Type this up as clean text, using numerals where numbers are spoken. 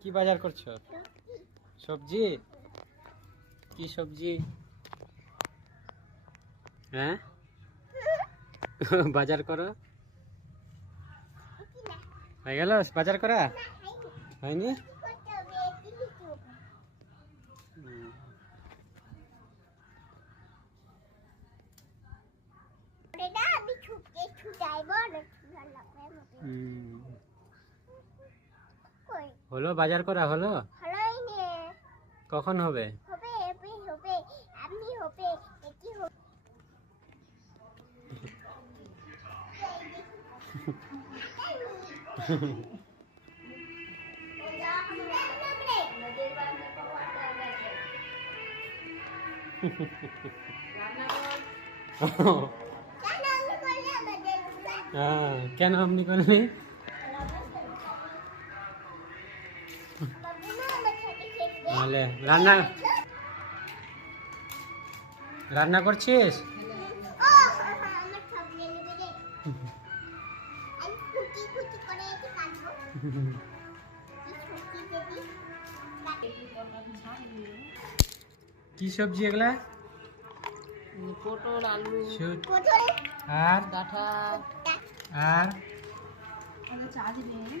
কি বাজার করছো? সবজি? কি সবজি? হ্যাঁ বাজার করো হয়ে গেল বাজার করা? হয়নি? হলো বাজার করা হলো? কখন হবে? কেন আপনি করলে? তাহলে রান্না রান্না করছিস? কি সবজি এগুলা? পটল, আলু, আর ডাঁটা আর চাষ নেই।